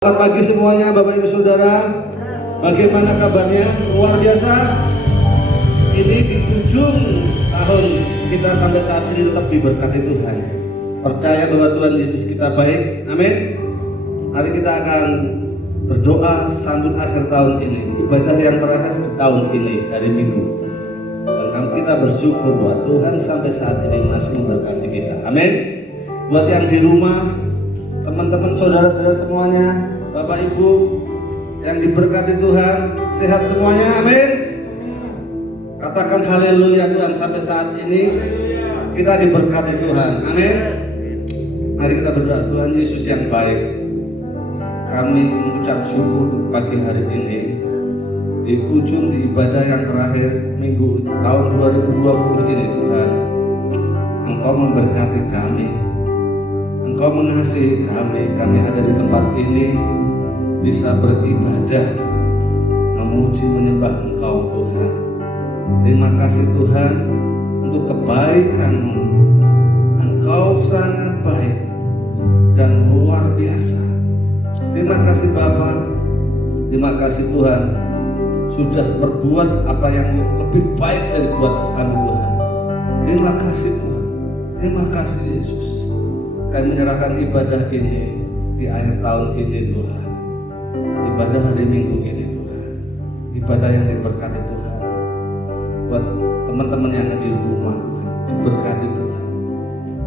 Selamat pagi semuanya Bapak Ibu Saudara. Bagaimana kabarnya? Luar biasa. Ini di ujung tahun kita sampai saat ini tetap diberkati Tuhan. Percaya bahwa Tuhan Yesus kita baik. Amin. Mari kita akan berdoa sambut akhir tahun ini. Ibadah yang terakhir di tahun ini, hari Minggu. Dan kita bersyukur bahwa Tuhan sampai saat ini masih memberkati kita. Amin. Buat yang di rumah, teman-teman saudara-saudara semuanya, Bapak Ibu yang diberkati Tuhan, sehat semuanya, amin. Katakan haleluya Tuhan, sampai saat ini kita diberkati Tuhan, amin. Mari kita berdoa. Tuhan Yesus yang baik, kami mengucap syukur pagi hari ini di ujung di ibadah yang terakhir minggu tahun 2020 ini. Tuhan, Engkau memberkati kami, Engkau mengasihi kami ada di tempat ini bisa beribadah, memuji menyembah Engkau Tuhan. Terima kasih Tuhan untuk kebaikan-Mu. Engkau sangat baik dan luar biasa. Terima kasih Bapa, terima kasih Tuhan sudah berbuat apa yang lebih baik dari buat kami Tuhan. Terima kasih Tuhan, terima kasih Yesus. Kami menyerahkan ibadah ini di akhir tahun ini Tuhan, ibadah hari Minggu ini Tuhan, ibadah yang diberkati Tuhan. Buat teman-teman yang di rumah Tuhan, diberkati Tuhan.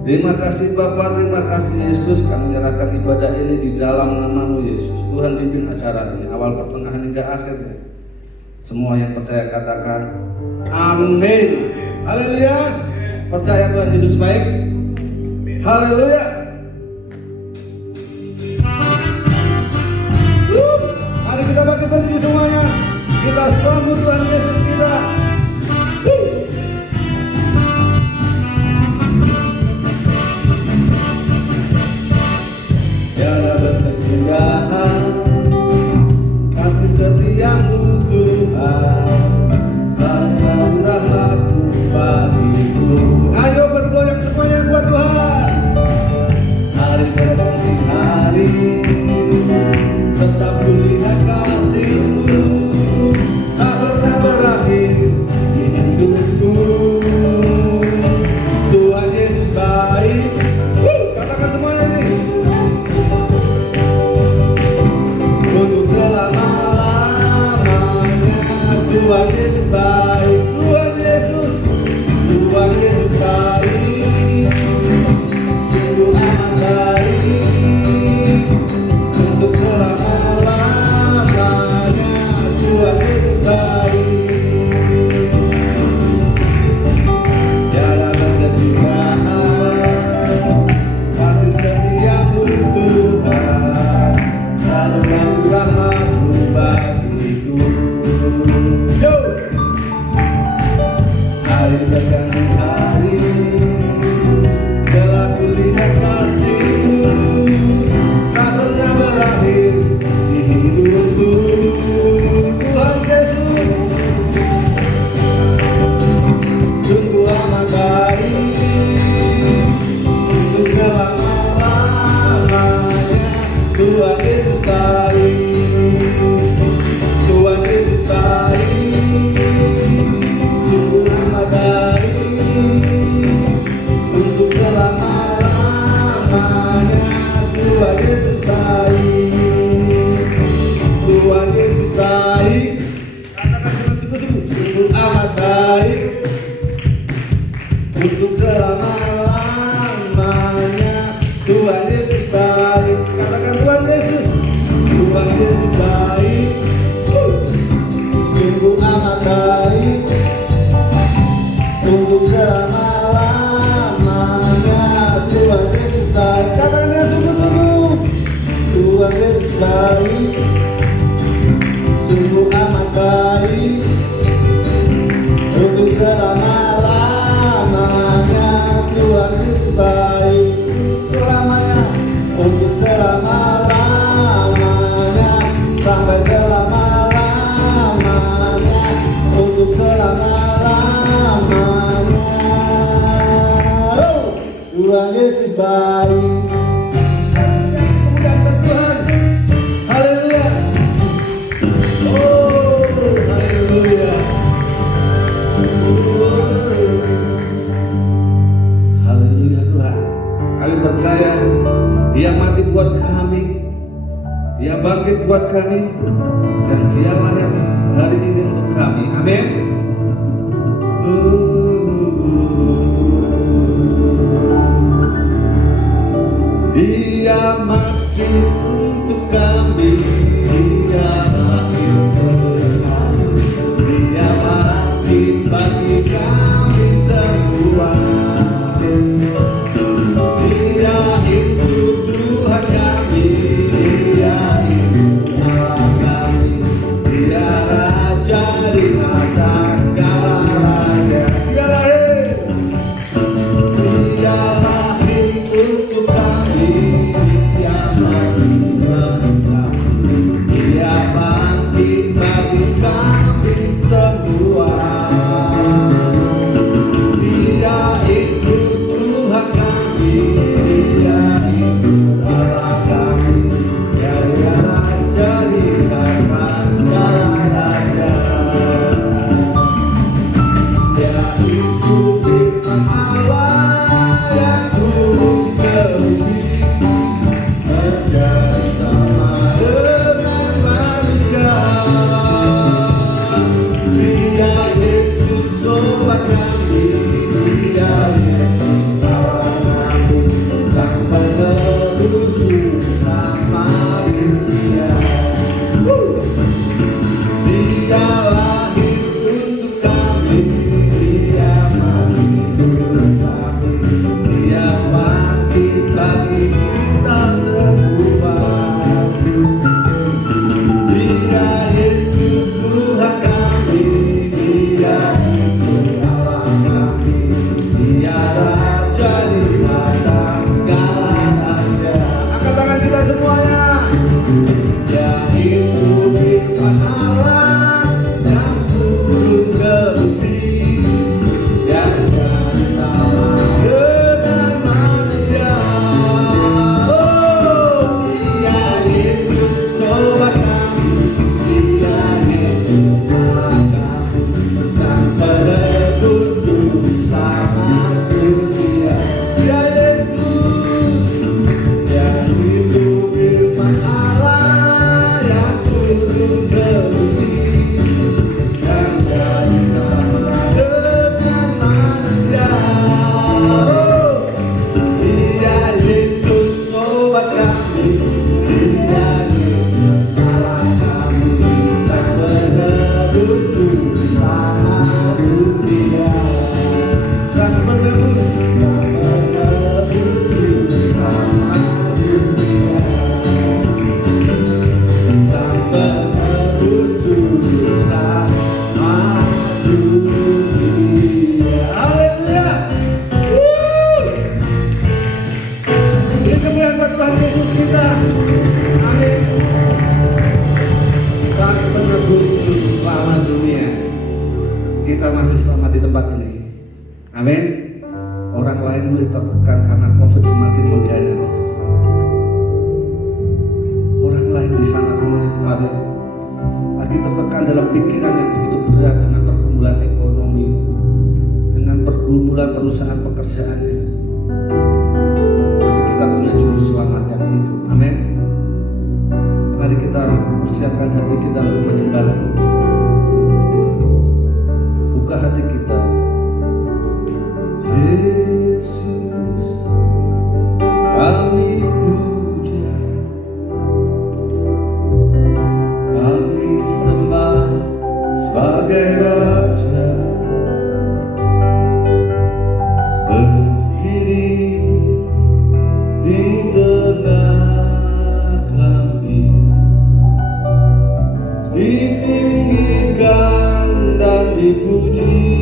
Terima kasih Bapa, terima kasih Yesus. Kami menyerahkan ibadah ini di dalam nama-Mu Yesus. Tuhan pimpin acara ini awal pertengahan hingga akhirnya. Semua yang percaya katakan amin. Haleluya. Percaya Tuhan Yesus baik. Haleluya. Mari kita bangkit berdiri semuanya. Kita sambut Tuhan Yesus kita. Tiada berkesudahan kasih setiamu Tuhan, selalu rahmat-Mu bagiku. Ayo bergoyang semuanya buat Tuhan. Hari berganti hari, tetap kulihat kasih-Mu, tak pernah berakhir di hidupku. Tuhan Yesus baik. Katakan semuanya ini. Untuk selama-lamanya Tuhan Yesus baik. Tuhan Yesus baik. Sungguh amat baik. Untuk selama-lamanya Tuhan Yesus baik. Tiada berkesudahan kasih setiamu Tuhan, selalu rahmat-Mu bagiku. Yo! Hari berganti hari, telah kulihat kasih-Mu, tak pernah berakhir di hidupku. Tuhan Yesus sungguh amat baik. Untuk selama-lamanya Tuhan Yesus baik. Tuhan Yesus baik. Sungguh amat baik. Untuk selama-lamanya Tuhan Yesus baik. Tuhan Yesus baik. Katakan dengan sungguh-sungguh, sungguh amat baik. Untuk selama-lamanya Tuhan Yesus baik. Katakan Tuhan Yesus. Tuhan Yesus baik. Sungguh amat baik. Untuk selama-lamanya Tuhan Yesus baik. Katakan dengan sungguh-sungguh. Tuhan Yesus baik. Sungguh amat baik. Untuk selama-lamanya Tuhan Yesus baik. Selamanya, untuk selama-lamanya, sampai selama-lamanya, untuk selama-lamanya. Tuhan Yesus baik. Tuhan Dia bangkit buat kami, dan dialah yang hari ini untuk kami. Amin. Dia mati untuk kami, dia mati untuk kami, dia mati bagi kami semua. Dia itu Tuhan kami, dia itu Allah kami, dia Raja di atas segala raja. Dia lahir untuk kami, dia mati bagi kami, dia bangkit bagi kami semua. Dia itu Tuhan kami, dia itu Allah kami, dia Raja di atas segala raja. Dia itu firman Allah yang turun ke bumi, menjadi sama dengan manusia. Dia Yesus sobat kami, dia Yesus Allah kami, sang penebus bersama dunia. Dia lahir untuk kami, dia mati untuk kami, dia bangkit bagi kita semua. Dia Yesus Tuhan kami, dia Yesus Allah kami, dia Raja di atas segala raja. Angkat tangan kita semuanya. Dia itu firman Allah yang turun ke bumi, yang jadi sama dengan manusia. Oh, dia Yesus sobat kami, dia Yesus Allah kami, sang penebus bersama dunia. Dia Yesus, dia itu firman Allah yang turun ke bumi, yang jadi sama dengan manusia. Oh, dia Yesus sobat kami, dia Yesus Allah kami, sang penebus bersama dunia. Sang penebus bersama dunia. Sang penebus bersama dunia. Haleluya. Ini kemuliaan buat Tuhan Yesus kita. Amin. Sang penebus selama dunia. Kita masih selamat di tempat ini. Amin. Orang lain mulai tertekan karena COVID semakin mengganas. Orang lain di sana kemarin lagi tertekan dalam pikiran yang begitu berat dengan pergumulan ekonomi, dengan pergumulan perusahaan pekerjaannya. Tapi kita punya juru selamat yang hidup. Amin. Mari kita persiapkan hati kita untuk menyembah. Buka hati kita. Yesus, kami puja, kami sembah sebagai Raja, berdiri di tengah kami, ditinggikan dan dipuji.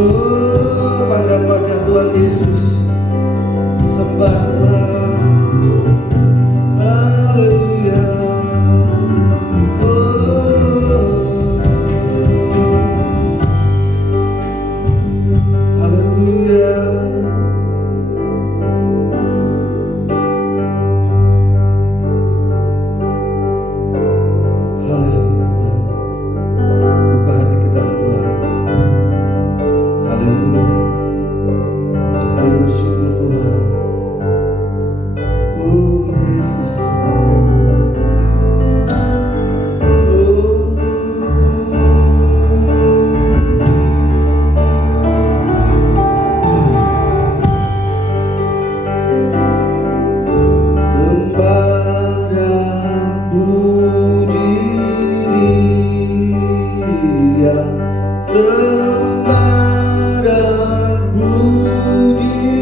Oh, pandang wajah Tuhan Yesus, sembah Tuhan. Haleluya. Haleluya. Haleluya. Buka hati kita berdoa. Haleluya. Kami bersyukur Tuhan. Oh Yesus. Sembarang puji Dia, sembarang puji Dia, sembarang puji Dia.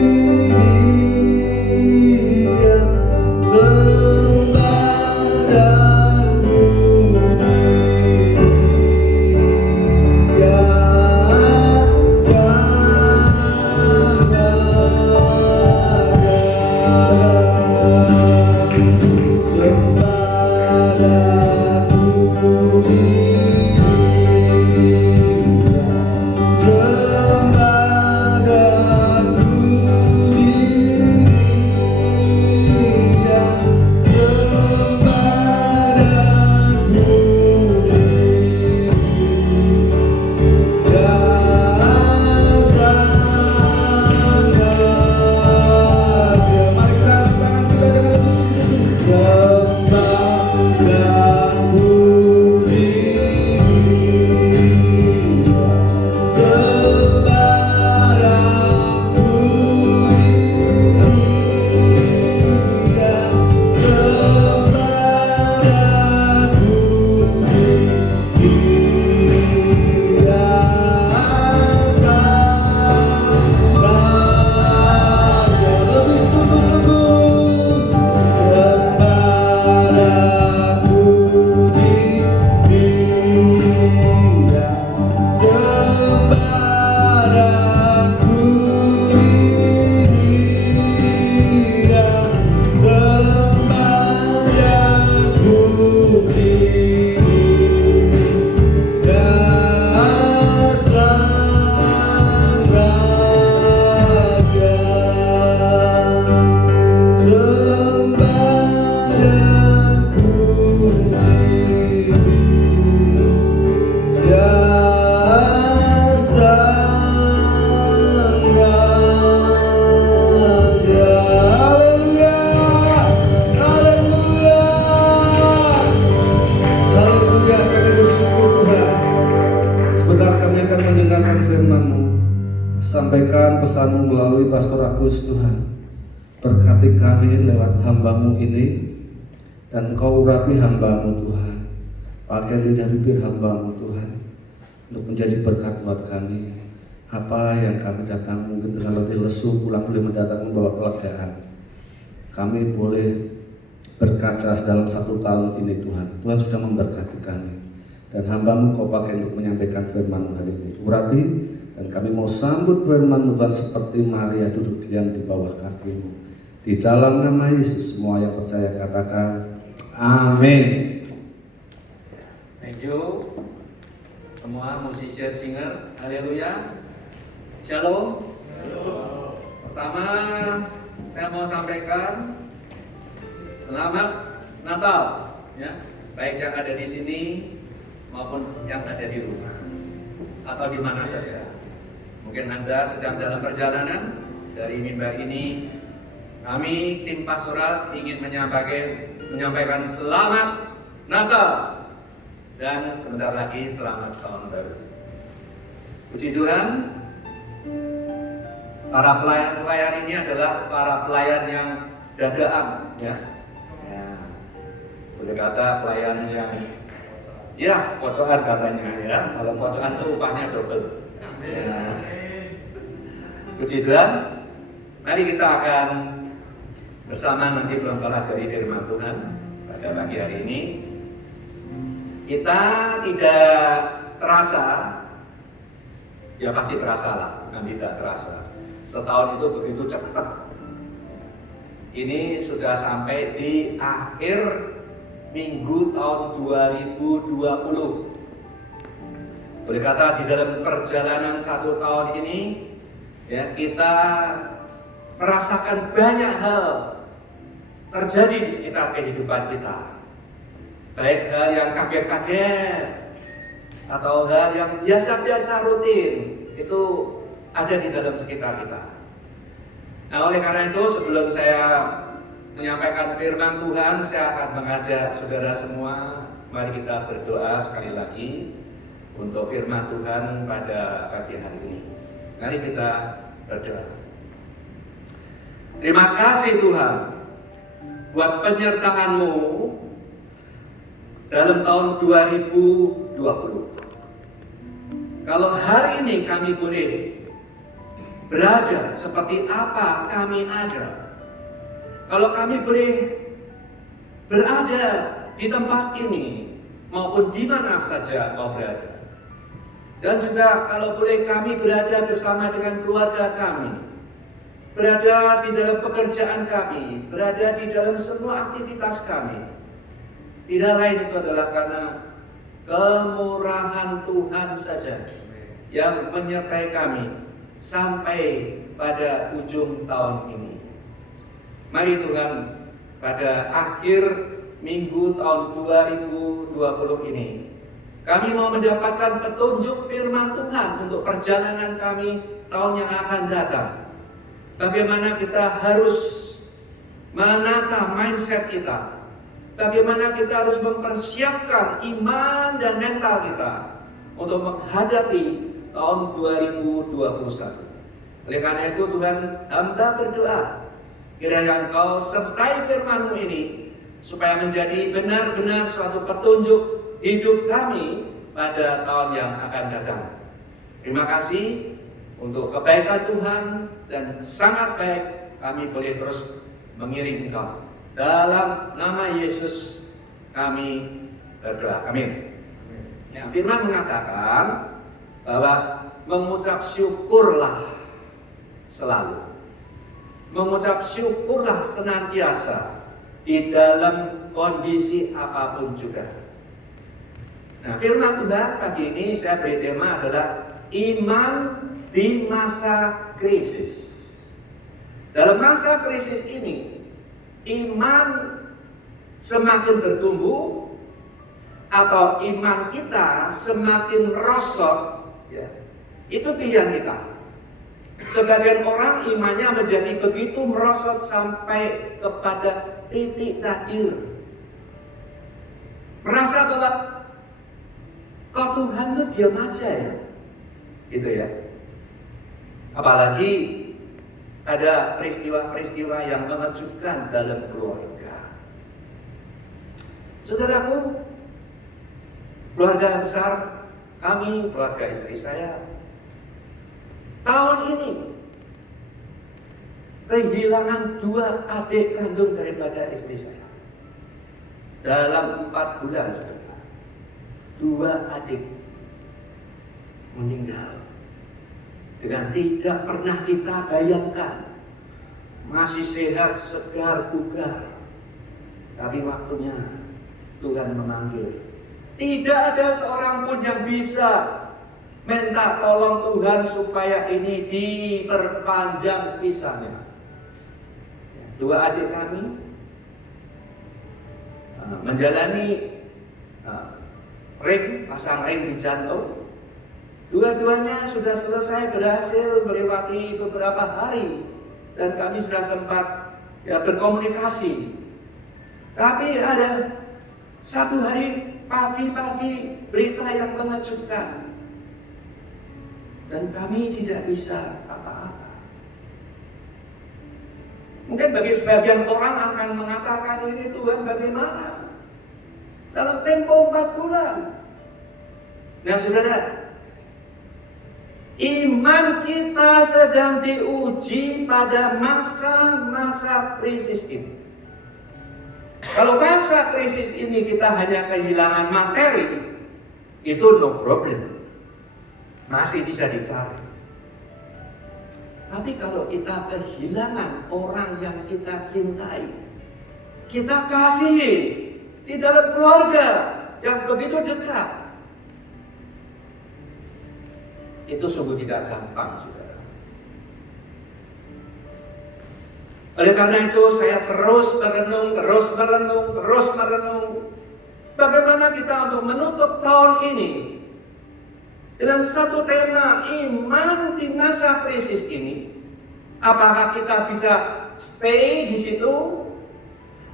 Sampaikan pesan-Mu melalui Pastor Agus Tuhan. Berkati kami lewat hamba-Mu ini, dan Engkau urapi hamba-Mu Tuhan. Pakai lidah bibir hamba-Mu Tuhan untuk menjadi berkat buat kami. Apa yang kami datang mungkin dengan letih lesu, pulang boleh mendatang membawa kelegaan. Kami boleh berkaca dalam 1 tahun ini Tuhan. Tuhan sudah memberkati kami, dan hamba-Mu Kau pakai untuk menyampaikan firman-Mu hari ini. Urapi, dan kami mau sambut firman-Mu Tuhan seperti Maria duduk diam di bawah kaki-Mu. Di dalam nama Yesus, semua yang percaya katakan amin. Thank you semua musician singer. Haleluya. Shalom. Pertama saya mau sampaikan selamat Natal ya, baik yang ada di sini maupun yang ada di rumah atau di mana saja. Mungkin Anda sedang dalam perjalanan dari mimbar ini. Kami tim pastoral ingin menyampaikan selamat Natal dan sebentar lagi selamat tahun baru. Puji Tuhan, para pelayan-pelayan ini adalah para pelayan yang dadaan ya. Boleh kata pelayan yang ya pocokan katanya ya. Kalau pocokan itu upahnya double. Ya. Puji Tuhan, mari kita akan bersama nanti mempelajari firman Tuhan pada pagi hari ini. Kita tidak terasa Ya pasti terasa lah, bukan tidak terasa. Setahun itu begitu cepat. Ini sudah sampai di akhir minggu tahun 2020. Boleh kata di dalam perjalanan 1 tahun ini, ya kita merasakan banyak hal terjadi di sekitar kehidupan kita. Baik hal yang kaget-kaget atau hal yang biasa-biasa rutin, itu ada di dalam sekitar kita. Nah, oleh karena itu sebelum saya menyampaikan firman Tuhan, saya akan mengajak saudara semua, mari kita berdoa sekali lagi untuk firman Tuhan pada pagi hari ini. Mari kita berdoa. Terima kasih Tuhan buat penyertaan-Mu dalam tahun 2020. Kalau hari ini kami boleh berada seperti apa kami ada, kalau kami boleh berada di tempat ini maupun di mana saja Kau berada, dan juga kalau boleh kami berada bersama dengan keluarga kami, berada di dalam pekerjaan kami, berada di dalam semua aktivitas kami, tidak lain itu adalah karena kemurahan Tuhan saja yang menyertai kami sampai pada ujung tahun ini. Mari Tuhan, pada akhir minggu tahun 2020 ini, kami mau mendapatkan petunjuk firman Tuhan untuk perjalanan kami tahun yang akan datang. Bagaimana kita harus menata mindset kita, bagaimana kita harus mempersiapkan iman dan mental kita untuk menghadapi tahun 2021. Oleh karena itu Tuhan, hamba berdoa kiranya Engkau sertai firman-Mu ini supaya menjadi benar-benar suatu petunjuk hidup kami pada tahun yang akan datang. Terima kasih untuk kebaikan Tuhan, dan sangat baik kami boleh terus mengiring Engkau. Dalam nama Yesus kami berdoa. Amin. Ya, firman mengatakan bahwa mengucap syukurlah selalu. Mengucap syukurlah senantiasa di dalam kondisi apapun juga. Nah, firman Tuhan pagi ini saya beri tema adalah iman di masa krisis. Dalam masa krisis ini, iman semakin bertumbuh atau iman kita semakin merosot, ya, itu pilihan kita. Sebagian orang imannya menjadi begitu merosot sampai kepada titik nadir, merasa bahwa kok Tuhan tuh diam aja ya, gitu ya. Apalagi ada peristiwa-peristiwa yang mengejutkan dalam keluarga. Saudaraku, keluarga besar kami, keluarga istri saya, tahun ini kehilangan 2 adik kandung daripada istri saya. Dalam 4 bulan, saudara, 2 adik meninggal dengan tidak pernah kita bayangkan. Masih sehat, segar, bugar, tapi waktunya Tuhan memanggil. Tidak ada seorang pun yang bisa minta tolong Tuhan supaya ini diperpanjang visanya. 2 adik kami menjalani pasang ring di jantung. Dua-duanya sudah selesai, berhasil melewati beberapa hari, dan kami sudah sempat berkomunikasi. Tapi ada satu hari pagi-pagi berita yang mengejutkan, dan kami tidak bisa apa-apa. Mungkin bagi sebagian orang akan mengatakan, ini Tuhan bagaimana? Dalam tempo 4 bulan. Nah saudara, iman kita sedang diuji pada masa-masa krisis ini. Kalau masa krisis ini kita hanya kehilangan materi, itu no problem. masih bisa dicari. Tapi kalau kita kehilangan orang yang kita cintai, kita kasihi di dalam keluarga yang begitu dekat, itu sungguh tidak gampang, saudara. Oleh karena itu saya terus merenung, bagaimana kita untuk menutup tahun ini dengan satu tema iman di masa krisis ini. Apakah kita bisa stay di situ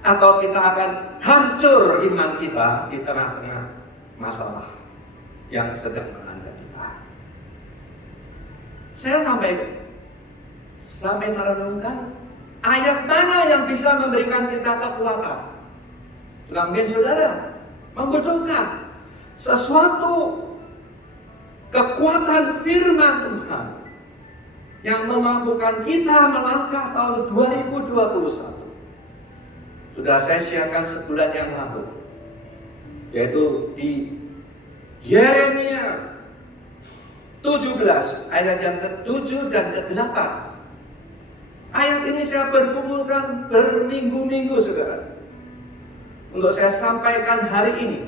atau kita akan hancur iman kita di tengah-tengah masalah yang sedang melanda kita. Saya sampai merenungkan ayat mana yang bisa memberikan kita kekuatan. Mungkin saudara membutuhkan sesuatu kekuatan firman Tuhan yang memampukan kita melangkah tahun 2021. Sudah saya siapkan sebulan yang lalu, yaitu di Yeremia 17 ayat yang ke-7 dan ke-8. Ayat ini saya bergumulkan berminggu-minggu, saudara, untuk saya sampaikan hari ini,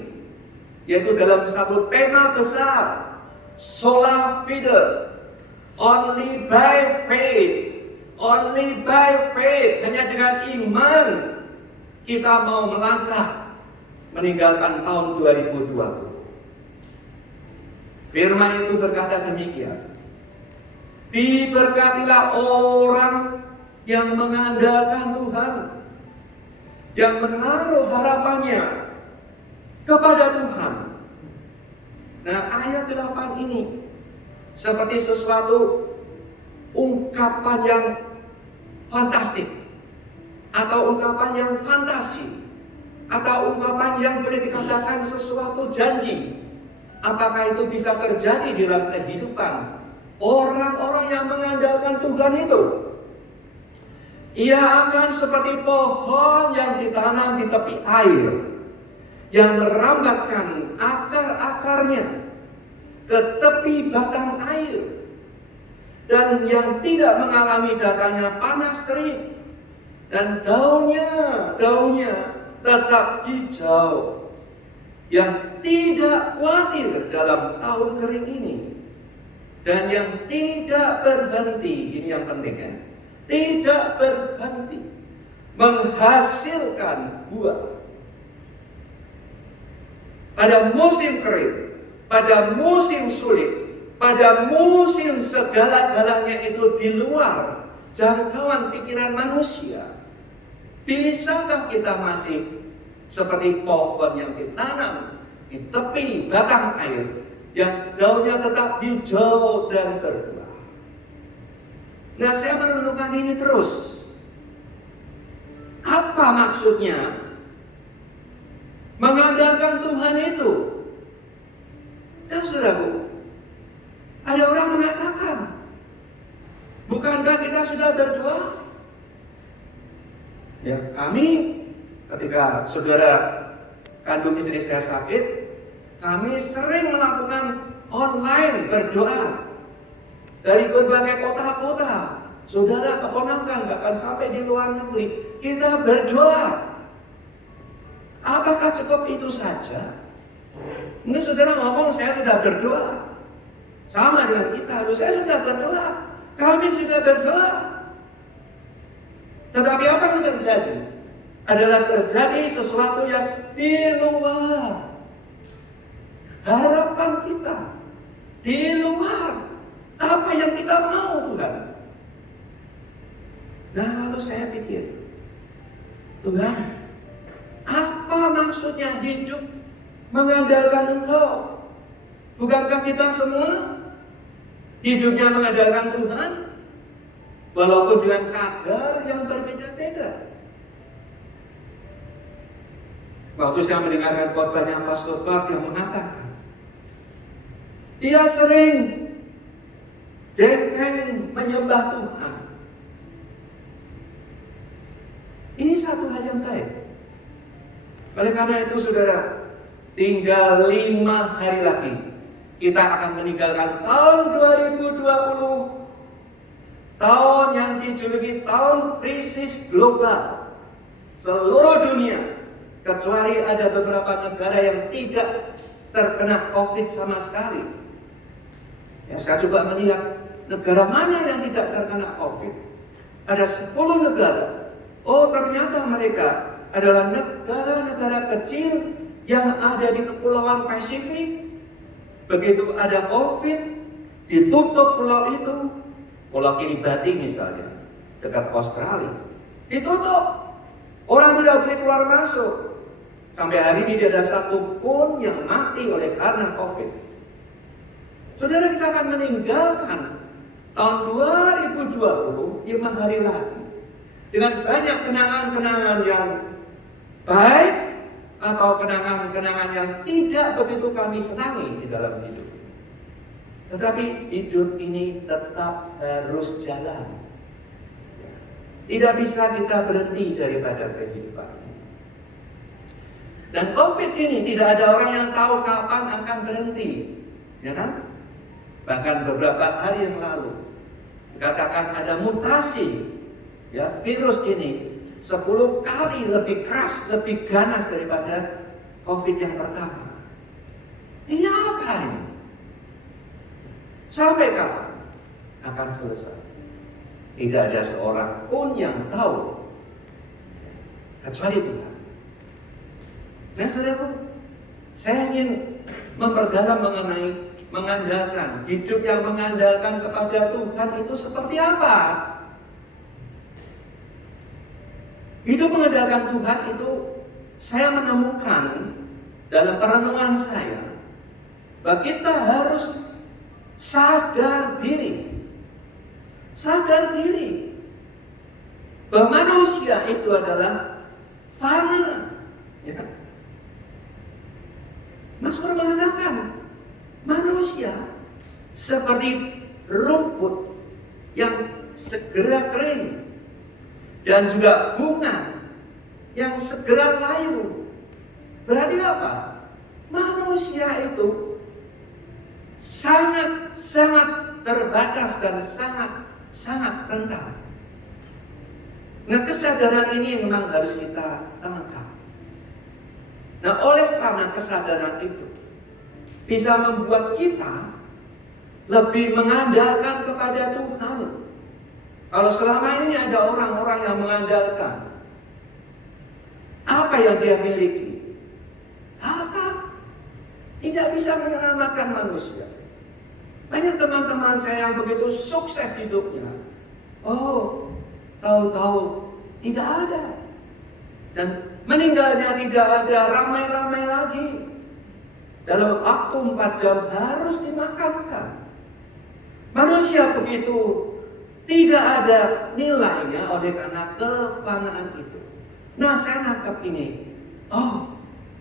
yaitu dalam satu tema besar, sola fide, only by faith, hanya dengan iman kita mau melangkah meninggalkan tahun 2020. Firman itu berkata demikian, diberkatilah orang yang mengandalkan Tuhan, yang menaruh harapannya kepada Tuhan. Nah, ayat 8 ini seperti sesuatu ungkapan yang fantastik, atau ungkapan yang fantasi, atau ungkapan yang boleh dikatakan sesuatu janji. Apakah itu bisa terjadi dalam kehidupan orang-orang yang mengandalkan Tuhan itu? Ia akan seperti pohon yang ditanam di tepi air, yang merambatkan akar-akarnya ke tepi batang air, dan yang tidak mengalami datangnya panas terik, dan daunnya tetap hijau, yang tidak khawatir dalam tahun kering ini, dan yang tidak berhenti, ini yang penting ya, tidak berhenti menghasilkan buah. Pada musim kering, pada musim sulit, pada musim segala-galanya itu di luar jangkauan pikiran manusia, bisakah kita masih seperti pohon yang ditanam di tepi batang air, yang daunnya tetap hijau dan berbuah? Nah, saya merenungkan ini terus. Apa maksudnya mengandalkan Tuhan itu? Dan saudaraku, ada orang mengatakan, bukankah kita sudah berdoa? Ya, kami ketika saudara kandung istri saya sakit, kami sering melakukan online berdoa. Dari berbagai kota-kota, saudara keponakan bahkan sampai di luar negeri, kita berdoa. Apakah cukup itu saja? Mungkin saudara ngomong saya sudah berdoa, sama dengan kita, saya sudah berdoa, kami sudah berdoa. Tetapi apa yang terjadi? Adalah terjadi sesuatu yang di luar harapan kita, di luar apa yang kita mau, Tuhan. Nah, lalu saya pikir, Tuhan, apa maksudnya hidup mengandalkan Engkau? Bukankah kita semua hidupnya mengandalkan Tuhan, walaupun dengan kadar yang berbeda-beda? Waktu saya mendengarkan khotbahnya Pastor Clark yang mengatakan, dia sering jengkel menyembah Tuhan. Ini satu hal yang baik. Oleh karena itu saudara, tinggal 5 hari lagi kita akan meninggalkan tahun 2020, tahun yang dijuluki tahun krisis global seluruh dunia, kecuali ada beberapa negara yang tidak terkena COVID sama sekali. Ya, saya coba melihat negara mana yang tidak terkena COVID. Ada 10 negara. Oh, ternyata mereka adalah negara-negara kecil yang ada di kepulauan Pasifik. Begitu ada COVID, ditutup pulau itu. Pulau Kiribati misalnya, dekat Australia, ditutup. Orang tidak boleh keluar masuk. Sampai hari ini tidak ada satu pun yang mati oleh karena COVID. Saudara, kita akan meninggalkan tahun 2020 5 hari lagi dengan banyak kenangan-kenangan yang baik atau kenangan-kenangan yang tidak begitu kami senangi di dalam hidup. Tetapi hidup ini tetap harus jalan. Tidak bisa kita berhenti daripada kehidupan ini. Dan COVID ini tidak ada orang yang tahu kapan akan berhenti, ya kan? Bahkan beberapa hari yang lalu dikatakan ada mutasi, ya, virus ini 10 kali lebih keras, lebih ganas daripada COVID yang pertama. Ini apa ini? Sampai kapan akan selesai? Tidak ada seorang pun yang tahu, kecuali Tuhan. Nah, saudara, saya ingin memperdalam mengenai mengandalkan, hidup yang mengandalkan kepada Tuhan itu seperti apa? Hidup mengandalkan Tuhan itu saya menemukan dalam perenungan saya bahwa kita harus sadar diri bahwa manusia itu adalah fana. Ya. Mazmur mengatakan manusia seperti rumput yang segera kering dan juga bunga yang segera layu. Berarti apa? Manusia itu sangat terbatas dan sangat rentan. Nah, kesadaran ini memang harus kita tangkap. Nah, oleh karena kesadaran itu bisa membuat kita lebih mengandalkan kepada Tuhan. Kalau selama ini ada orang-orang yang mengandalkan apa yang dia miliki, harta, tidak bisa menyelamatkan manusia. Banyak teman-teman saya yang begitu sukses hidupnya, oh, tahu-tahu tidak ada, dan meninggalnya tidak ada, ramai-ramai lagi. Dalam waktu 4 jam harus dimakamkan. Manusia begitu tidak ada nilainya oleh karena kefanaan itu. Nah, saya nangkap ini. Oh,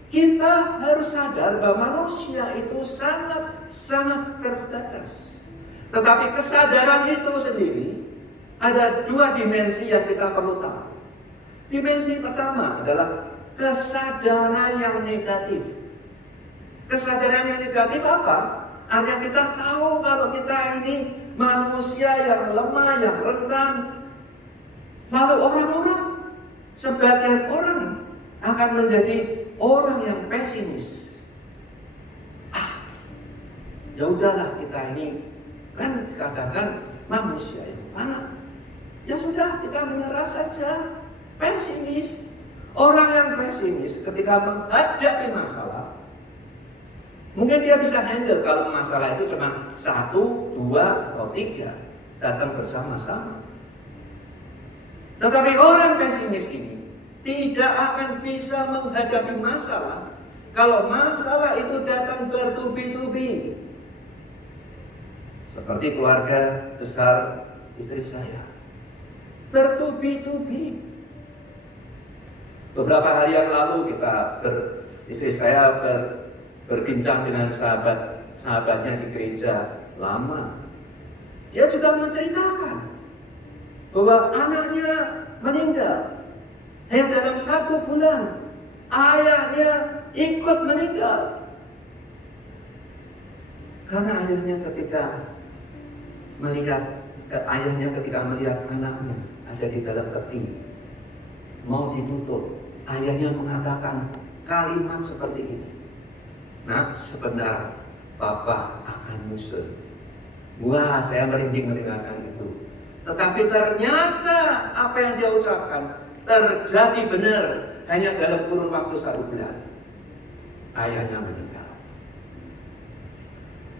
kita harus sadar bahwa manusia itu sangat terbatas. Tetapi kesadaran itu sendiri ada 2 dimensi yang kita perlu tahu. Dimensi pertama adalah kesadaran yang negatif. Kesadaran yang negatif apa? Artinya kita tahu kalau kita ini manusia yang lemah, yang rentan. Lalu orang-orang, sebagian orang akan menjadi orang yang pesimis. Ya udahlah, kita ini kan dikatakan manusia yang fana. Ya sudah, kita menyerah saja. Pesimis. Orang yang pesimis ketika menghadapi masalah, mungkin dia bisa handle kalau masalah itu cuma 1, 2, atau 3 datang bersama-sama. Tetapi orang pesimis ini tidak akan bisa menghadapi masalah kalau masalah itu datang bertubi-tubi. Seperti keluarga besar istri saya, bertubi-tubi. Beberapa hari yang lalu istri saya berbincang dengan sahabatnya di gereja lama. Dia juga menceritakan bahwa anaknya meninggal. Dalam 1 bulan ayahnya ikut meninggal. Karena ayahnya ketika melihat anaknya ada di dalam peti mau ditutup, ayahnya mengatakan kalimat seperti ini, "Nak, sebentar, Papa akan nyusul." Wah, saya merinding mendengarkan itu. Tetapi ternyata apa yang dia ucapkan terjadi benar hanya dalam kurun waktu 1 bulan. Ayahnya meninggal.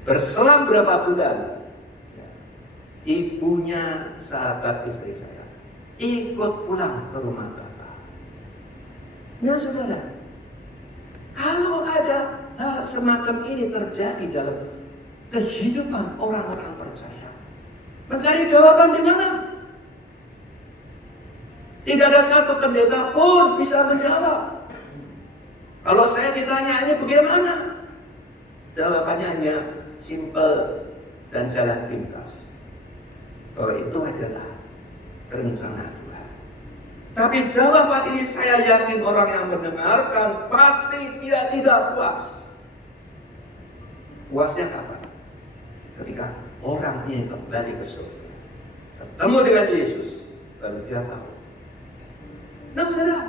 Berselang berapa bulan, ibunya sahabat istri saya ikut pulang ke rumah Bapak. Nah saudara, kalau ada hal semacam ini terjadi dalam kehidupan orang-orang percaya, mencari jawaban di mana? Tidak ada satu pendeta pun bisa menjawab. Kalau saya ditanya ini bagaimana? Jawabannya hanya simpel dan jalan pintas, bahwa itu adalah rencana Tuhan. Tapi jawaban ini saya yakin orang yang mendengarkan pasti dia tidak puas. Puasnya kapan? Ketika orang ini kembali ke surga, ketemu dengan Yesus, baru dia tahu. Nah saudara,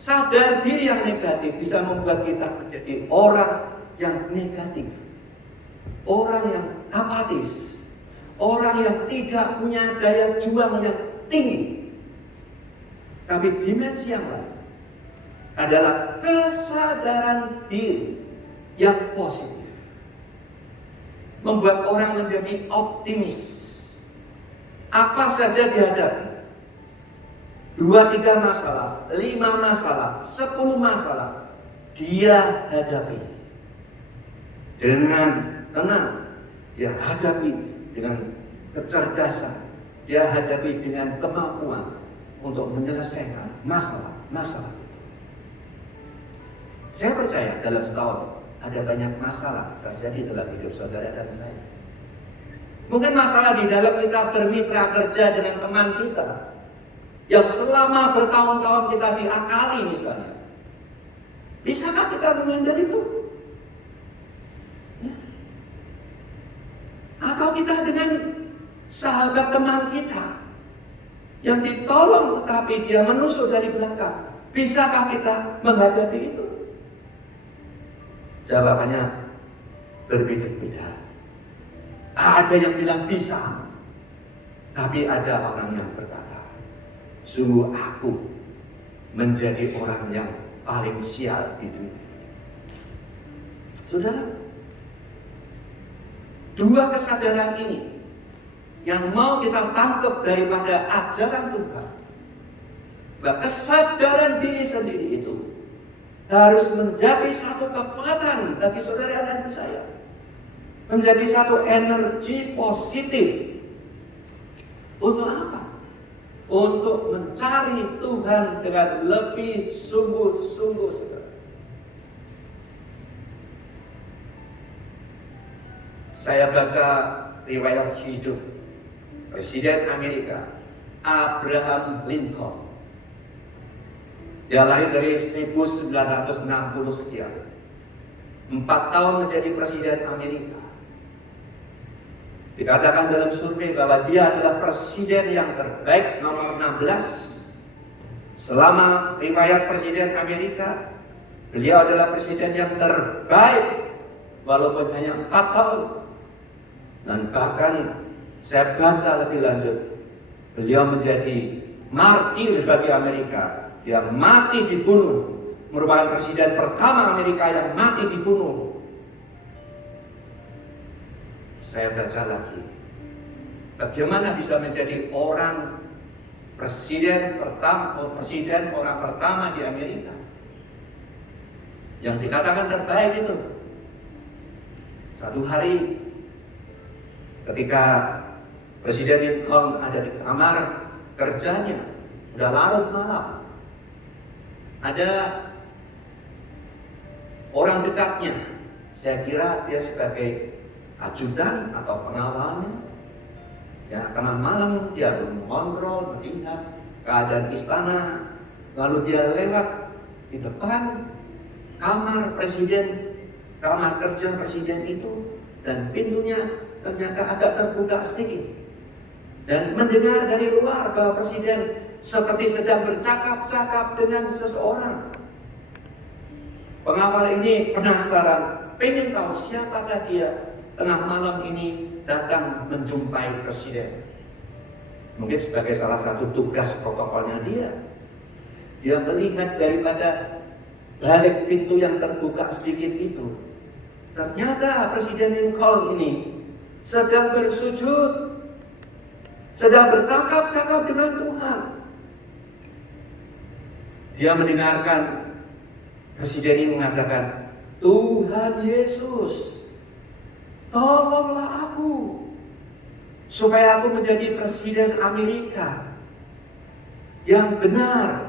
sadar diri yang negatif bisa membuat kita menjadi orang yang negatif, orang yang apatis, orang yang tidak punya daya juang yang tinggi. Tapi dimensi yang lain adalah kesadaran diri yang positif, membuat orang menjadi optimis. Apa saja dihadapi, 2-3 masalah, 5 masalah, 10 masalah, dia hadapi dengan tenang, dia hadapi dengan kecerdasan, dia hadapi dengan kemampuan untuk menyelesaikan masalah-masalah. Saya percaya dalam setahun ada banyak masalah terjadi dalam hidup saudara dan saya. Mungkin masalah di dalam kita bermitra kerja dengan teman kita yang selama bertahun-tahun kita diakali misalnya. Bisakah kita menghindari itu? Ya. Atau kita dengan sahabat teman kita yang ditolong tetapi dia menusuk dari belakang. Bisakah kita menghadapi itu? Jawabannya berbeda-beda. Ada yang bilang bisa, tapi ada orang yang berkata, sungguh aku menjadi orang yang paling sial di dunia. Saudara, 2 kesadaran ini yang mau kita tangkap daripada ajaran Tuhan, bahwa kesadaran diri sendiri itu harus menjadi satu kekuatan bagi saudara dan saya, menjadi satu energi positif. Untuk apa? Untuk mencari Tuhan dengan lebih sungguh-sungguh, saudara. Saya baca riwayat hidup Presiden Amerika Abraham Lincoln. Dia lahir dari 1960 sekian. 4 tahun menjadi Presiden Amerika. Dikatakan dalam survei bahwa dia adalah presiden yang terbaik nomor 16. Selama riwayat Presiden Amerika, beliau adalah presiden yang terbaik walaupun hanya 4 tahun. Dan bahkan saya baca lebih lanjut, beliau menjadi martir bagi Amerika. Dia mati dibunuh, merupakan presiden pertama Amerika yang mati dibunuh. Saya baca lagi, bagaimana bisa menjadi presiden orang pertama di Amerika yang dikatakan terbaik itu. Satu hari ketika Presiden Lincoln ada di kamar kerjanya, udah larut malam, ada orang dekatnya, saya kira dia sebagai ajudan atau pengawalnya, ya tengah malam dia mengontrol, melihat keadaan istana, lalu dia lewat di depan kamar presiden, kamar kerja presiden itu, dan pintunya ternyata agak terbuka sedikit. Dan mendengar dari luar bahwa presiden seperti sedang bercakap-cakap dengan seseorang. Pengawal ini penasaran, pengen tahu siapakah dia tengah malam ini datang menjumpai presiden. Mungkin sebagai salah satu tugas protokolnya dia. Dia melihat daripada balik pintu yang terbuka sedikit itu. Ternyata Presiden Lincoln ini sedang bersujud, sedang bercakap-cakap dengan Tuhan. Dia mendengarkan Presiden ini mengatakan, Tuhan Yesus, tolonglah aku supaya aku menjadi Presiden Amerika yang benar,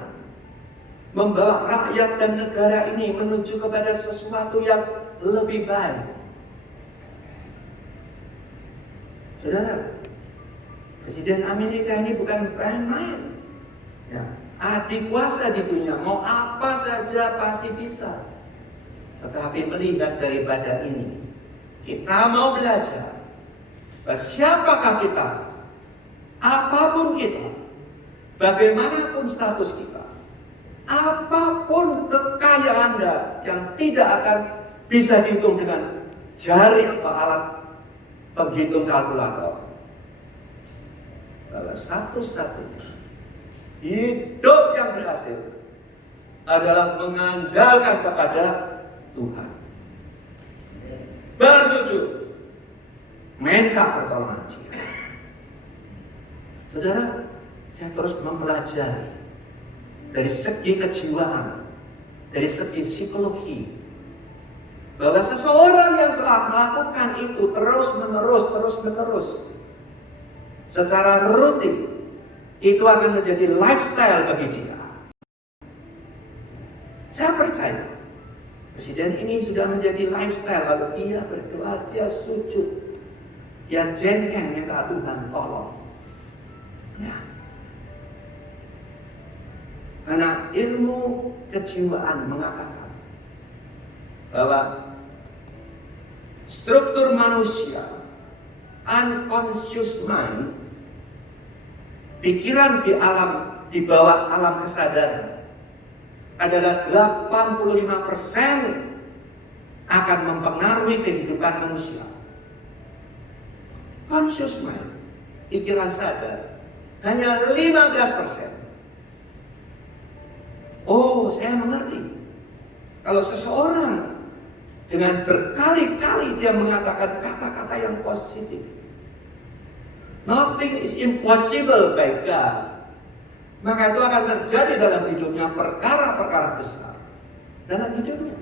membawa rakyat dan negara ini menuju kepada sesuatu yang lebih baik. Saudara, Presiden Amerika ini bukan main-main. Ya, adik kuasa di dunia, mau apa saja pasti bisa. Tetapi melihat daripada ini, kita mau belajar siapakah kita, apapun kita, bagaimanapun status kita, apapun kekayaan Anda yang tidak akan bisa dihitung dengan jari atau alat penghitung kalkulator. Salah satu-satunya hidup yang berhasil adalah mengandalkan kepada Tuhan. Bersujud, minta pertolongan Dia. Saudara, saya terus mempelajari dari segi kejiwaan, dari segi psikologi, bahwa seseorang yang telah melakukan itu terus-menerus secara rutin, itu akan menjadi lifestyle bagi dia. Saya percaya Presiden ini sudah menjadi lifestyle. Kalau dia berdoa, dia sujud, dia jengkeng minta Tuhan tolong. Ya. Karena ilmu kejiwaan mengatakan bahwa struktur manusia, unconscious mind, pikiran di bawah alam kesadaran adalah 85% akan mempengaruhi kehidupan manusia. Conscious mind, pikiran sadar, hanya 15%. Oh, saya mengerti. Kalau seseorang dengan berkali-kali dia mengatakan kata-kata yang positif, nothing is impossible by God, maka itu akan terjadi dalam hidupnya perkara-perkara besar dalam hidupnya.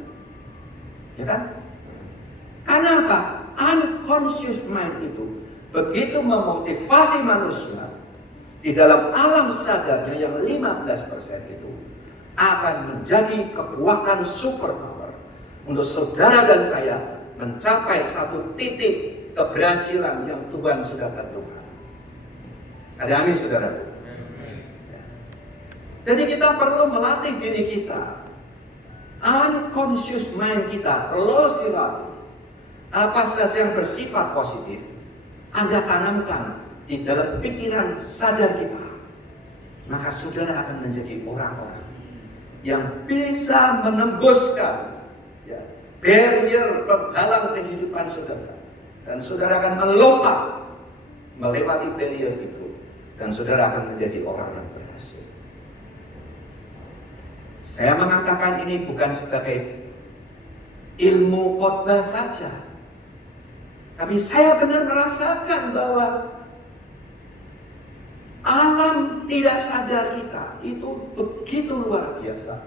Ya kan? Karena apa? Unconscious mind itu begitu memotivasi manusia di dalam alam sadarnya yang 15% itu akan menjadi kekuatan superpower untuk saudara dan saya mencapai satu titik keberhasilan yang Tuhan sudah tentukan. Ada amin, saudara? Jadi kita perlu melatih diri kita. Unconscious mind kita terus dilatih. Apa saja yang bersifat positif, Anda tanamkan di dalam pikiran sadar kita. Maka saudara akan menjadi orang-orang yang bisa menembuskan barrier penghalang kehidupan saudara. Dan saudara akan melompat melewati barrier itu. Dan saudara akan menjadi orang yang berhasil. Saya mengatakan ini bukan sebagai ilmu khotbah saja. Tapi saya benar merasakan bahwa alam tidak sadar kita itu begitu luar biasa.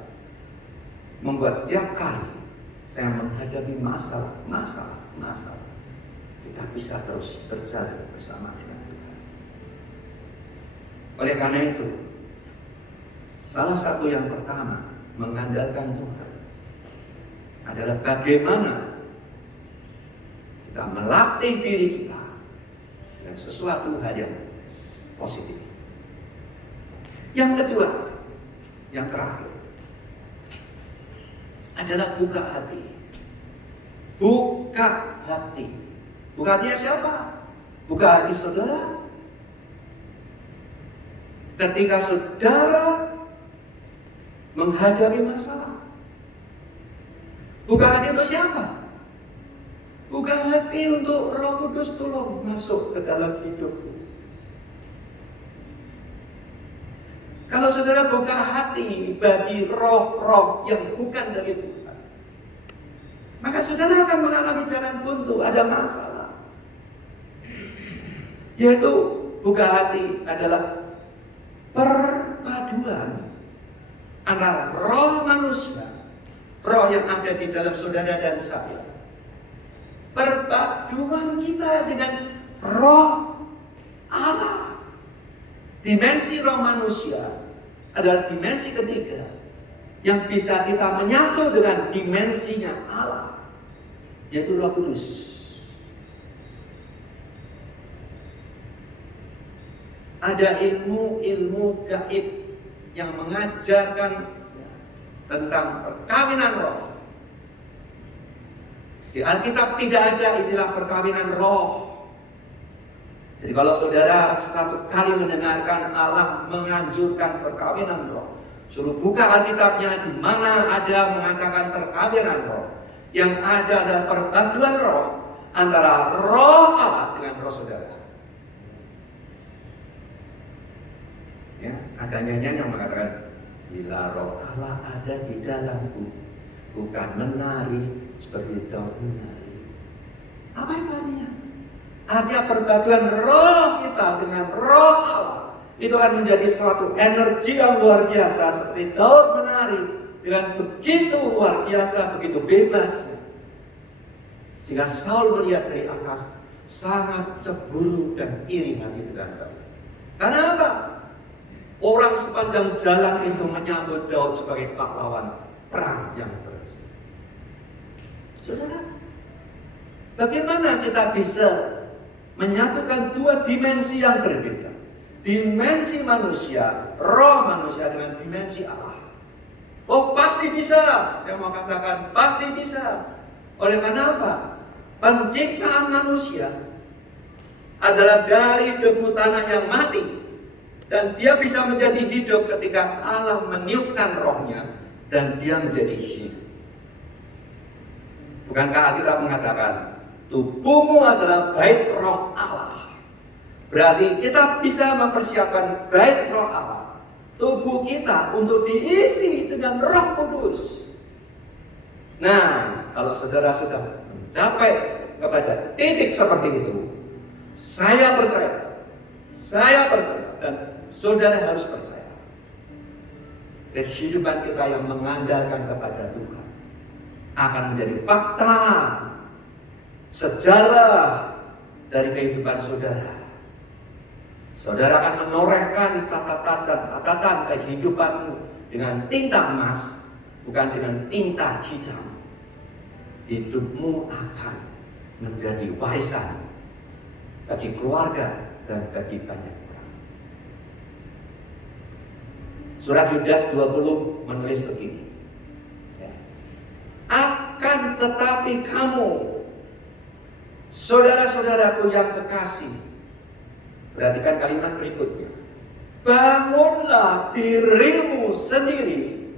Membuat setiap kali saya menghadapi masalah, kita bisa terus berjalan bersama dengan Tuhan. Oleh karena itu, salah satu yang pertama mengandalkan Tuhan adalah bagaimana kita melatih diri kita dengan sesuatu hal yang positif. Yang kedua, yang terakhir adalah buka hati. Buka hati. Buka hatinya siapa? Buka hati saudara. Ketika saudara menghadapi masalah, buka hati untuk siapa? Buka hati untuk Roh Kudus tolong masuk ke dalam hidupku. Kalau saudara buka hati bagi roh-roh yang bukan dari Tuhan, maka saudara akan mengalami jalan buntu, ada masalah. Yaitu buka hati adalah perpaduan antara roh manusia, roh yang ada di dalam saudara dan saya. Perpaduan kita dengan roh Allah. Dimensi roh manusia adalah dimensi ketiga yang bisa kita menyatu dengan dimensinya Allah, yaitu Roh Kudus. Ada ilmu-ilmu gaib yang mengajarkan tentang perkawinan roh. Di Alkitab tidak ada istilah perkawinan roh. Jadi kalau saudara satu kali mendengarkan Allah menganjurkan perkawinan roh, suruh buka Alkitabnya di mana ada mengatakan perkawinan roh. Yang ada adalah perpaduan roh antara roh Allah dengan roh saudara. Ya, ada nyanyian yang mengatakan, bila roh Allah ada di dalamku, bukan menari seperti daun menari. Apa itu artinya? Artinya perpaduan roh kita dengan roh Allah itu akan menjadi suatu energi yang luar biasa, seperti daun menari dengan begitu luar biasa, begitu bebasnya. Jika Saul melihat dari atas, sangat cemburu dan iri hati dengan Daud. Karena apa? Orang sepanjang jalan itu menyambut Daud sebagai pahlawan perang yang berhasil. Saudara, bagaimana kita bisa menyatukan dua dimensi yang berbeda? Dimensi manusia, roh manusia dengan dimensi Allah. Oh, pasti bisa. Saya mau katakan pasti bisa. Oleh karena apa? Penciptaan manusia adalah dari debu tanah yang mati, dan dia bisa menjadi hidup ketika Allah meniupkan rohnya dan dia menjadi hidup. Bukankah kita mengatakan tubuhmu adalah bait roh Allah? Berarti kita bisa mempersiapkan bait roh Allah, tubuh kita untuk diisi dengan Roh Kudus. Nah, kalau saudara sudah mencapai kepada titik seperti itu, saya percaya, dan saudara harus percaya, kehidupan kita yang mengandalkan kepada Tuhan akan menjadi fakta sejarah dari kehidupan saudara. Saudara akan menorehkan catatan kehidupanmu dengan tinta emas, bukan dengan tinta hitam. Hidupmu akan menjadi warisan bagi keluarga dan bagi banyak orang. Surat Yudas 20 menulis begini. Akan tetapi kamu, saudara-saudaraku yang kekasih, perhatikan kalimat berikutnya. Bangunlah dirimu sendiri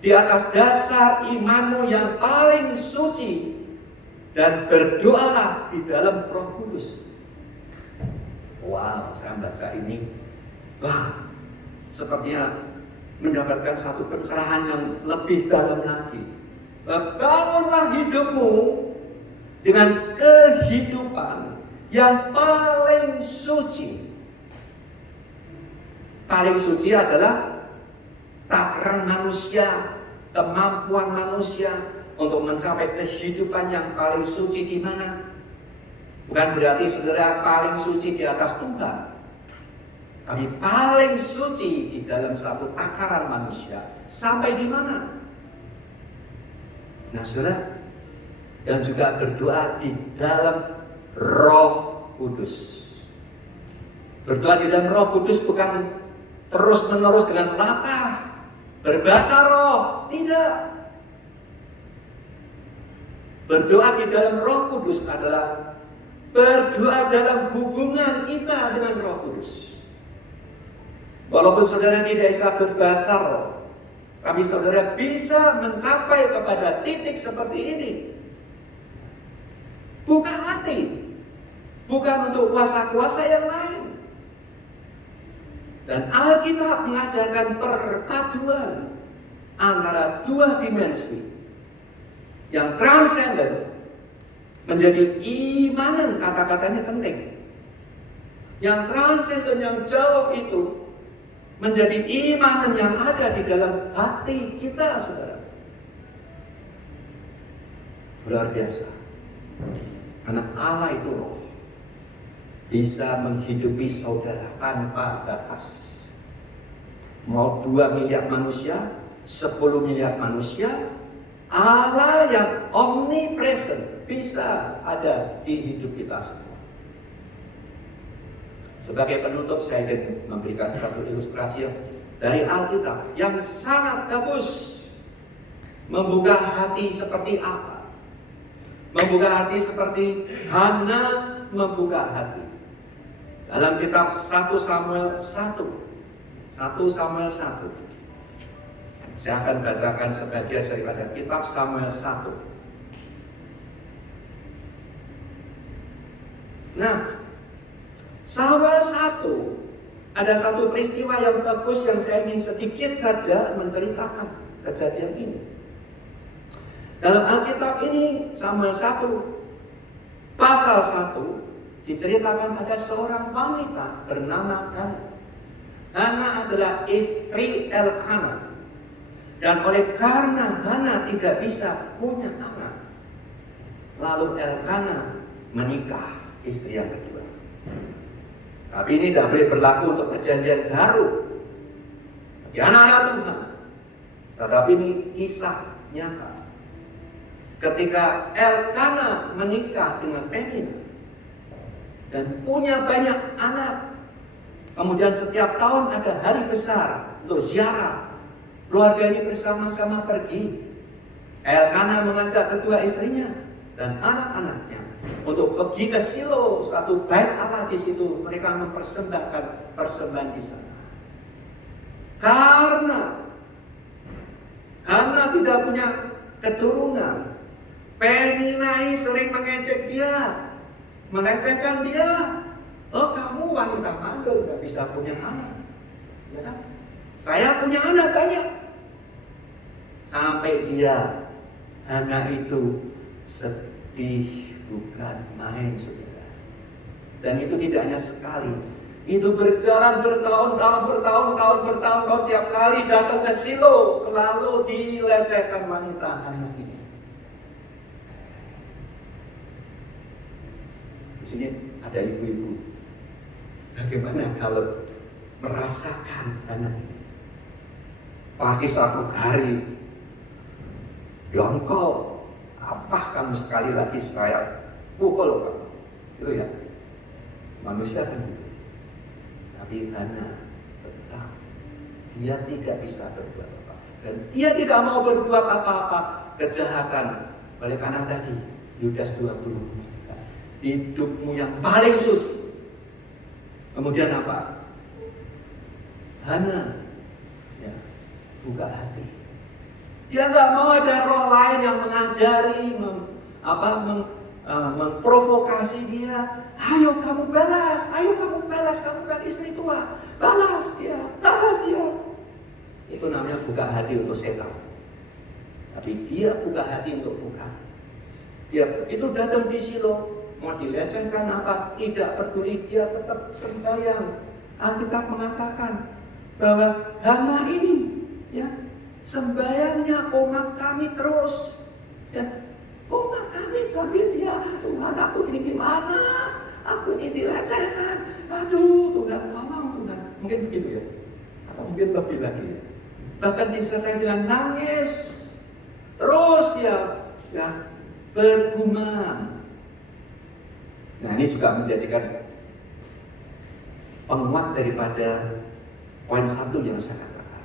di atas dasar imanmu yang paling suci, dan berdoalah di dalam Roh Kudus. Wow, saya baca ini, wah, sepertinya mendapatkan satu pencerahan yang lebih dalam lagi. Bangunlah hidupmu dengan kehidupan yang paling suci. Paling suci adalah takaran manusia, kemampuan manusia untuk mencapai kehidupan yang paling suci di mana? Bukan berarti saudara paling suci di atas Tuhan, tapi paling suci di dalam satu takaran manusia. Sampai di mana? Nah, saudara, dan juga berdoa di dalam Roh Kudus. Berdoa di dalam Roh Kudus bukan terus-menerus dengan latah berbahasa roh, tidak. Berdoa di dalam Roh Kudus adalah berdoa dalam hubungan kita dengan Roh Kudus. Walaupun saudara tidak bisa berbahasa roh, tapi saudara bisa mencapai kepada titik seperti ini. Buka hati, bukan untuk kuasa-kuasa yang lain. Dan Alkitab mengajarkan perpaduan antara dua dimensi yang transenden menjadi imanan, kata-katanya penting. Yang transenden, yang jauh itu menjadi imanan yang ada di dalam hati kita, saudara. Luar biasa. Anak Allah itu roh, bisa menghidupi saudara tanpa batas. Mau 2 miliar manusia, 10 miliar manusia, Allah yang omnipresent bisa ada di hidup kita semua. Sebagai penutup, saya ingin memberikan satu ilustrasi dari Alkitab yang sangat bagus. Membuka hati seperti apa? Membuka hati seperti Hana membuka hati. Dalam kitab 1 Samuel 1. 1 Samuel 1. Saya akan bacakan sebagian daripada kitab Samuel 1. Nah, Samuel 1 ada satu peristiwa yang bagus yang saya ingin sedikit saja menceritakan kejadian ini. Dalam Alkitab ini, Samuel 1 pasal 1 diceritakan ada seorang wanita bernama Hana. Hana adalah istri Elkana. Dan oleh karena Hana tidak bisa punya anak, lalu Elkana menikah istri yang kedua. Tapi ini tidak boleh berlaku untuk perjanjian baru bagi anak-anak Tuhan. Tetapi ini kisah nyata. Ketika Elkana menikah dengan Penina dan punya banyak anak, kemudian setiap tahun ada hari besar untuk ziarah, keluarga ini bersama-sama pergi. Elkana mengajak kedua istrinya dan anak-anaknya untuk pergi ke Silo, satu bait Allah di situ. Mereka mempersembahkan persembahan di sana. Karena tidak punya keturunan, Penina sering mengejek dia, melecehkan dia. Oh, kamu wanita mandul, gak bisa punya anak. Ya kan? Saya punya anak banyak. Sampai dia, anak itu sedih bukan main, saudara. Dan itu tidak hanya sekali. Itu berjalan bertahun-tahun tiap kali datang ke Silo selalu dilecehkan wanita anak ini. Di sini ada ibu-ibu. Bagaimana kalau merasakan anak ini? Pasti satu hari dongkol, apas kamu sekali lagi saya pukul kamu. Itu ya, manusia kan. Tapi Hana tetap dia tidak bisa berbuat apa-apa, dan dia tidak mau berbuat apa-apa kejahatan. Oleh karena tadi Yudas 20, hidupmu yang paling suci. Kemudian apa? Hana ya, buka hati. Dia nggak mau ada roh lain yang mengajari, memprovokasi dia. Ayo kamu balas, kamu kan istri tua, balas dia. Itu namanya buka hati untuk setan. Tapi dia buka hati untuk Tuhan. Dia begitu datang di Silo, mau dilecehkan apa, tidak peduli, dia tetap sembahyang. Alkitab mengatakan bahwa Hana ini, ya, sembahyangnya komat kami terus, ya, komat kami sambil dia, Tuhan aku ini gimana, aku ini dilecehkan, aduh Tuhan tolong Tuhan, mungkin begitu ya, atau mungkin lebih lagi, bahkan disertai dengan nangis, terus dia, ya, bergumam. Nah, ini juga menjadikan penguat daripada poin 1 yang saya katakan.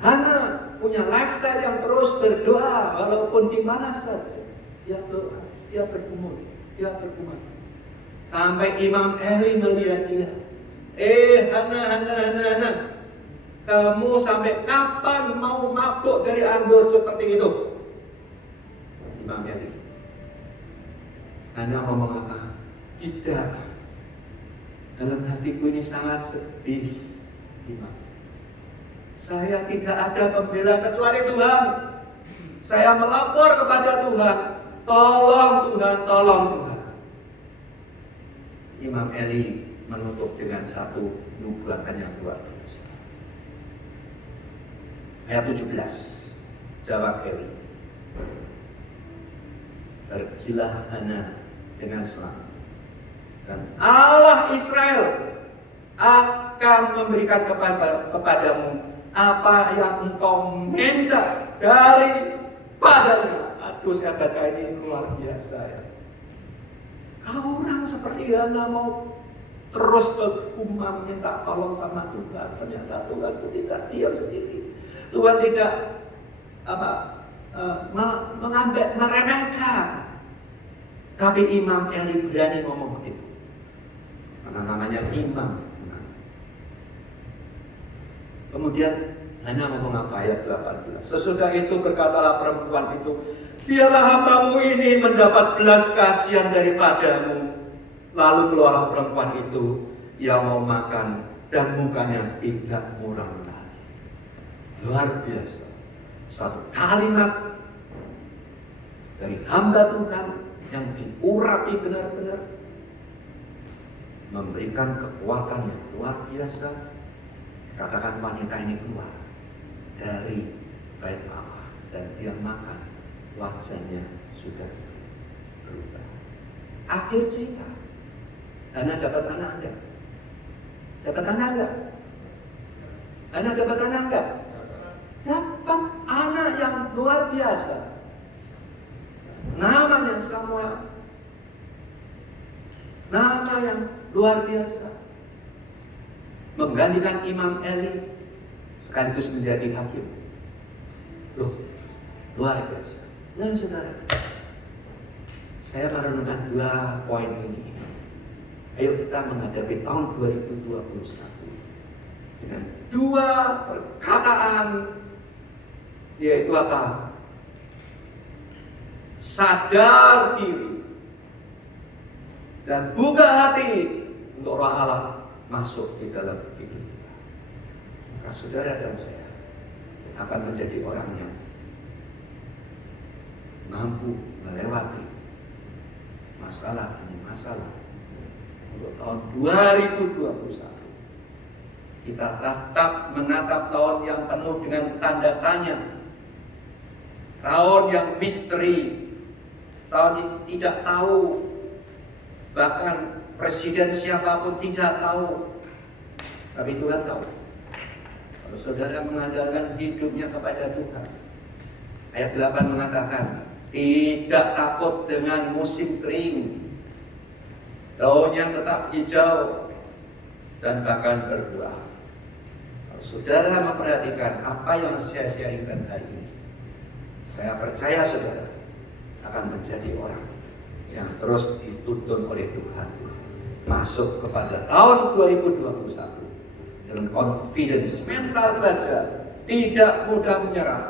Hana punya lifestyle yang terus berdoa walaupun di mana saja. Dia berdoa, dia bergumul, dia bergumam. Sampai Imam Eli melihat dia. Hana, kamu sampai kapan mau mabuk dari anggur seperti itu? Imam Eli. Hana ngomong apa? Tidak. Dalam hatiku ini sangat sedih, Imam. Saya tidak ada pembela kecuali Tuhan. Saya melapor kepada Tuhan. Tolong Tuhan, tolong Tuhan. Imam Eli menutup dengan satu nubuatan yang luar biasa. Ayat 17. Jawab Eli. Pergilah Hana dengan selamat. Dan Allah Israel akan memberikan kepadamu apa yang engkau minta daripadanya. Aduh, saya baca ini luar biasa ya. Orang seperti Hana mau terus bergumam minta tolong sama Tuhan. Ternyata Tuhan itu tidak diam sendiri. Tuhan tidak meremehkan. Tapi Imam Eli berani ngomong begitu. Karena namanya imam. Kemudian Hana ngomong apa? Ayat 18. Sesudah itu berkatalah perempuan itu, biarlah hambamu ini mendapat belas kasihan daripadamu. Lalu keluarlah perempuan itu, ia mau makan dan mukanya tidak muram lagi. Luar biasa. Satu kalimat dari hamba Tuhan yang diurapi benar-benar, memberikan kekuatan yang luar biasa. Katakan wanita ini keluar dari bait Allah dan dia makan, wajahnya sudah berubah. Akhir cerita. Hana dapat anak enggak? Dapat anak enggak? Hana dapat anak enggak? Dapat anak yang luar biasa. Namanya Samuel. Nama yang luar biasa. Menggantikan Imam Eli sekaligus menjadi hakim. Loh, luar biasa. Nah saudara, saya merenungkan 2 poin ini. Ayo kita menghadapi tahun 2021 dengan 2 perkataan, yaitu apa? Sadar diri dan buka hati untuk Roh Allah masuk di dalam hidup kita. Maka saudara dan saya akan menjadi orang yang mampu melewati masalah demi masalah. Untuk tahun 2021 kita tetap menatap tahun yang penuh dengan tanda tanya, tahun yang misteri, tahun yang tidak tahu, bahkan presiden siapapun tidak tahu. Tapi Tuhan tahu. Kalau saudara mengandalkan hidupnya kepada Tuhan. Ayat 8 mengatakan, tidak takut dengan musim kering. Daunnya tetap hijau dan bahkan berbuah. Kalau saudara memperhatikan apa yang saya sharingkan hari ini, saya percaya saudara akan menjadi orang yang terus dituntun oleh Tuhan masuk kepada tahun 2021 dengan confidence, mental baja, tidak mudah menyerah,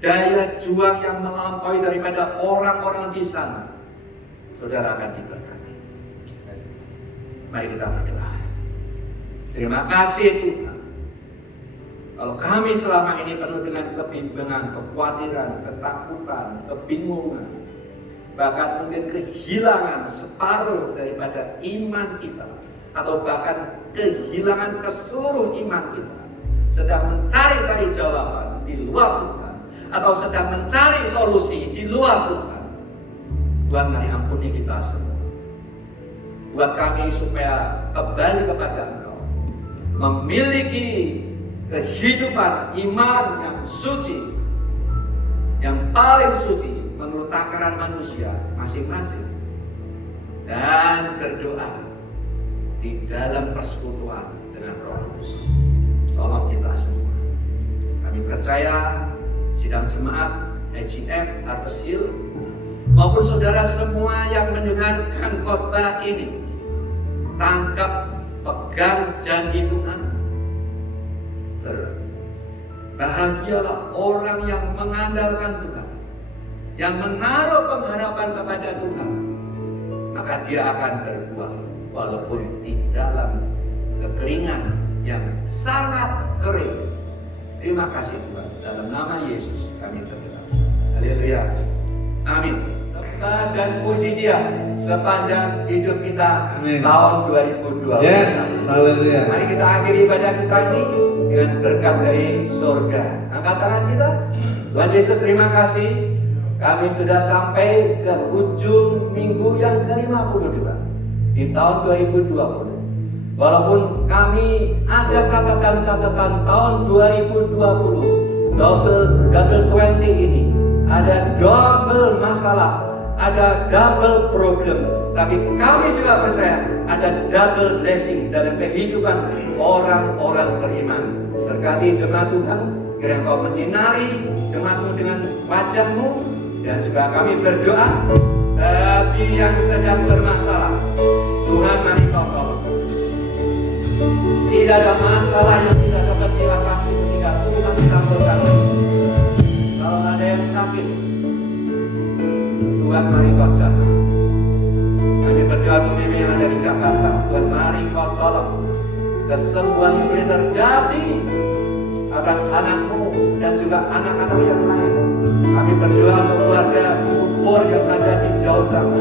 daya juang yang melampaui daripada orang-orang di sana. Saudara akan diberkati. Mari kita berdoa. Terima kasih Tuhan. Kalau kami selama ini penuh dengan kebimbangan, kekhawatiran, ketakutan, kebingungan, bahkan mungkin kehilangan separuh daripada iman kita, atau bahkan kehilangan keseluruh iman kita, sedang mencari-cari jawaban di luar Tuhan, atau sedang mencari solusi di luar Tuhan. Tuhan, mari ampuni kita semua. Buat kami supaya kembali kepada Engkau, memiliki kehidupan iman yang suci, yang paling suci menurut takaran manusia masing-masing, dan berdoa di dalam persekutuan dengan Roh Kudus. Tolong kita semua. Kami percaya sidang jemaat IGF Harvest Hill maupun saudara semua yang mendengarkan khotbah ini, tangkap, pegang janji Tuhan. Bahagialah orang yang mengandalkan Tuhan, yang menaruh pengharapan kepada Tuhan, maka dia akan berbuah walaupun di dalam kekeringan yang sangat kering. Terima kasih Tuhan, dalam nama Yesus kami berdoa. Haleluya. Amin. Sembah dan puji Dia sepanjang hidup kita. Amin. Tahun 2020. Yes, haleluya. Mari kita akhiri ibadah kita ini dengan berkat dari surga. Angkat tangan kita. Tuhan Yesus, terima kasih. Kami sudah sampai ke ujung minggu yang ke-52 di tahun 2020. Walaupun kami ada catatan-catatan tahun 2020, double 20 ini, ada double masalah, ada double problem, tapi kami juga percaya ada double blessing dalam kehidupan orang-orang beriman. Berkati jemaat Tuhan, kiranya Engkau menyinari jemaatmu dengan wajahmu, dan juga kami berdoa bagi yang sedang bermasalah, Tuhan mari Kau tolong. Tidak ada masalah yang tidak dapat diatasi ketika Tuhan kabulkan. Kalau ada yang sakit, Tuhan mari Kau jamah. Kami berdoa untuk yang ada di Jakarta, Tuhan mari Kau tolong. Kesembuhan yang boleh terjadi atas anakmu dan juga anak-anak yang lain. Kami berdoa untuk keluarga Pur yang ada di jauh sana.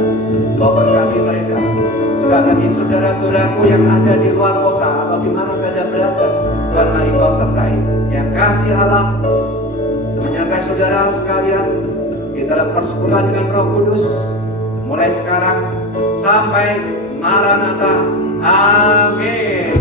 Kau berkati mereka. Juga bagi saudara-saudaraku yang ada di luar kota atau di mana saja berada, Tuhan mari Kau sertai. Yang kasih Allah menyertai saudara sekalian di dalam persekutuan dengan Roh Kudus mulai sekarang sampai Maranatha. Amin.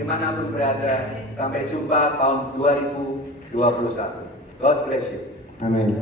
Dimanapun berada, sampai jumpa tahun 2021. God bless you. Amin.